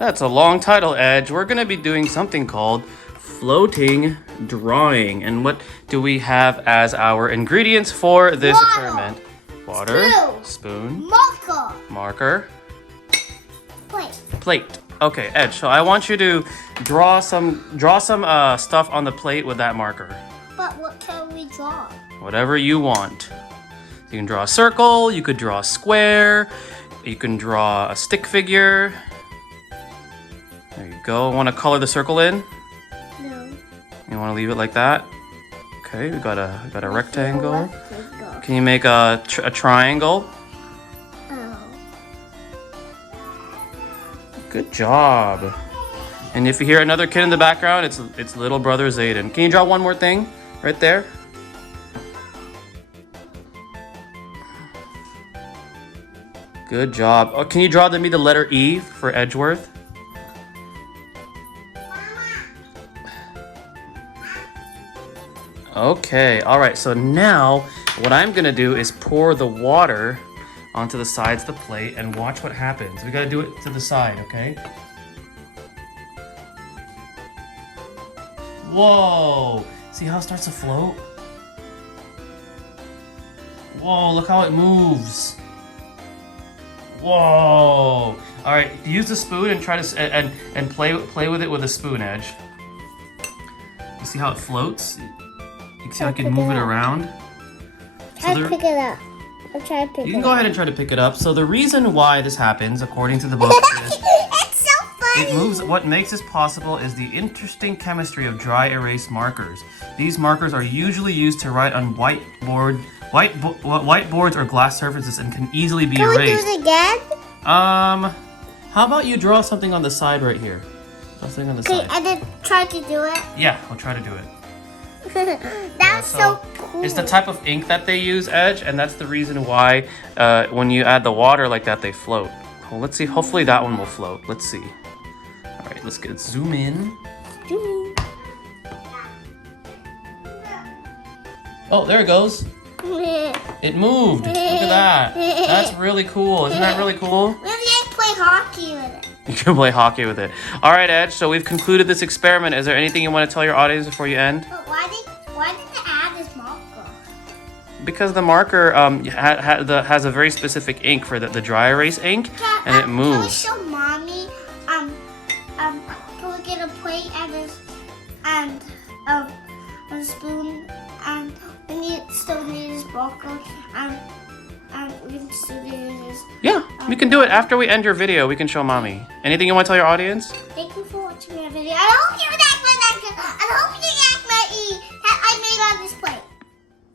That's a long title, Edge. We're going to be doing something called floating drawing. And what do we have as our ingredients for this experiment? Water, spoon, marker, plate. Okay, Edge, so I want you to draw some stuff on the plate with that marker. But what can we draw? Whatever you want. You can draw a circle, you could draw a square, you can draw a stick figure. There you go. Want to color the circle in? No. You want to leave it like that? Okay, we got a rectangle. Can you make a triangle? Oh. Good job. And if you hear another kid in the background, it's little brother Zayden. Can you draw one more thing right there? Good job. Oh, can you draw me the letter E for Edgeworth? Okay, all right, so now what I'm gonna do is pour the water onto the sides of the plate and watch what happens. We gotta do it to the side, okay? Whoa, see how it starts to float? Whoa, look how it moves. Whoa. All right, use the spoon and try to, and play with it with a spoon, Edge. You see how it floats? You can see how I can move it around. Try to pick it up. I'll try to pick it up. You can go ahead and try to pick it up. So the reason why this happens, according to the book, is It's so funny. it moves. What makes this possible is the interesting chemistry of dry erase markers. These markers are usually used to write on whiteboards or glass surfaces and can easily be erased. Can we do it again? How about you draw something on the side right here? Draw something on the Okay, side. and then try to do it. Yeah, we'll try to do it. That's so cool. It's the type of ink that they use, Edge, and that's the reason why when you add the water like that, they float. Well, let's see. Hopefully that one will float. Let's see. All right, let's zoom in. Oh, there it goes. It moved. Look at that. That's really cool. Isn't that really cool? Maybe I play hockey with it. You can play hockey with it. All right, Edge, so we've concluded this experiment. Is there anything you want to tell your audience before you end? But why did they add this marker? Because the marker has a very specific ink for the dry erase ink, and it moves. Can we show mommy? Can we get a plate and a spoon and we still need this marker and we can still need this. Yeah, we can do it after we end your video. We can show mommy. Anything you want to tell your audience? Thank you for watching my video. I hope you like my